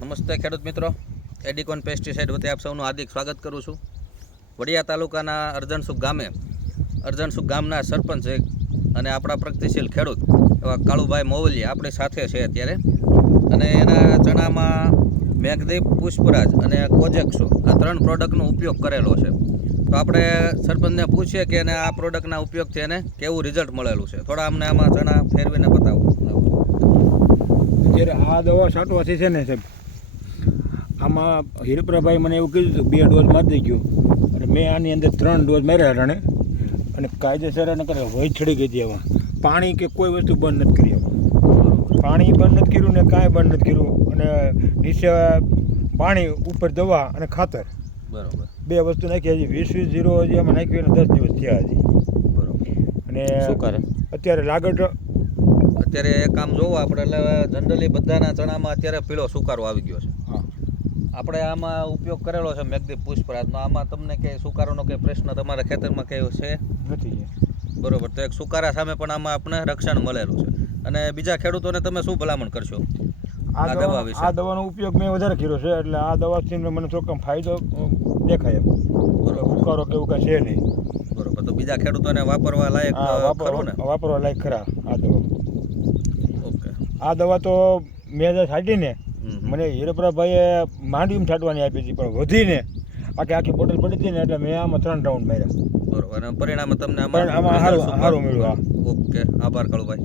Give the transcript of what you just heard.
નમસ્તે ખેડૂત મિત્રો, એડિકોન પેસ્ટિસાઇડ વતી આપ સૌનું હાર્દિક સ્વાગત કરું છું. વડિયા તાલુકાના અરજણસુખ ગામના સરપંચ અને આપણા પ્રગતિશીલ ખેડૂત એવા કાળુભાઈ મોવલિયા આપણી સાથે છે અત્યારે. અને એના ચણામાં મેઘદીપ, પુષ્પરાજ અને કોજેક્સો આ 3 પ્રોડક્ટનો ઉપયોગ કરેલો છે. તો આપણે સરપંચને પૂછીએ કે એને આ પ્રોડક્ટના ઉપયોગથી એને કેવું રિઝલ્ટ મળેલું છે. થોડા અમને આમાં ચણા ફેરવીને બતાવો. અત્યારે આ દવા છાંટવાથી છે ને સાહેબ, આમાં હિરપ્રાભાઈ મને એવું કીધું હતું 2 ડોઝ મારી દઈ ગયો અને મેં આની અંદર 3 ડોઝ માર્યા રણે અને કાયદેસર એને કરે વહી ચડી ગઈ હતી. એમાં પાણી કે કોઈ વસ્તુ બંધ નથી કરી. પાણી બંધ નથી કર્યું ને કાંઈ બંધ નથી કર્યું અને નીચે પાણી ઉપર દવા અને ખાતર બરોબર 2 વસ્તુ નાખી. હજી 20-20 હજી આમાં નાખ્યું અને 10 દિવસ થયા હજી. બરોબર. અને શું કરે અત્યારે લાગટ અત્યારે એક કામ જોવો આપણે, એટલે જનરલી બધાના ચણામાં અત્યારે પીળો સુકારો આવી ગયો છે. હા, આપણે આમાં ઉપયોગ કરેલો છે મેઘદીપ પુષ્પરાજનો. આમાં તમને કંઈ સુકારોનો કંઈ પ્રશ્ન તમારા ખેતરમાં કંઈ છે નથી. બરોબર. તો એક સુકારા સામે પણ આમાં આપણે રક્ષણ મળેલું છે. અને બીજા ખેડૂતોને તમે શું ભલામણ કરશો આ દવા વિશે? આ દવાનો ઉપયોગ મેં વધારે કર્યો છે, એટલે આ દવાથી મને થોડોક ફાયદો દેખાય એમ. સુકારો કે એવું કાંઈ છે નહીં. બરોબર. તો બીજા ખેડૂતોને વાપરવા લાયક ખરું ને? વાપરવા લાયક ખરા આ દવા. ઓકે. આ દવા તો મેં જે છાંટી ને, મને હિરપ્રાભાઈએ માંડવીમાં છાંટવાની આપી હતી, પણ વધીને આખી બોટલ પડી હતી ને એટલે મેં આમાં 3 રાઉન્ડ માર્યા. બરોબર. અને પરિણામે તમને આમાં સારું મળ્યું. ઓકે, આભાર કાળુભાઈ.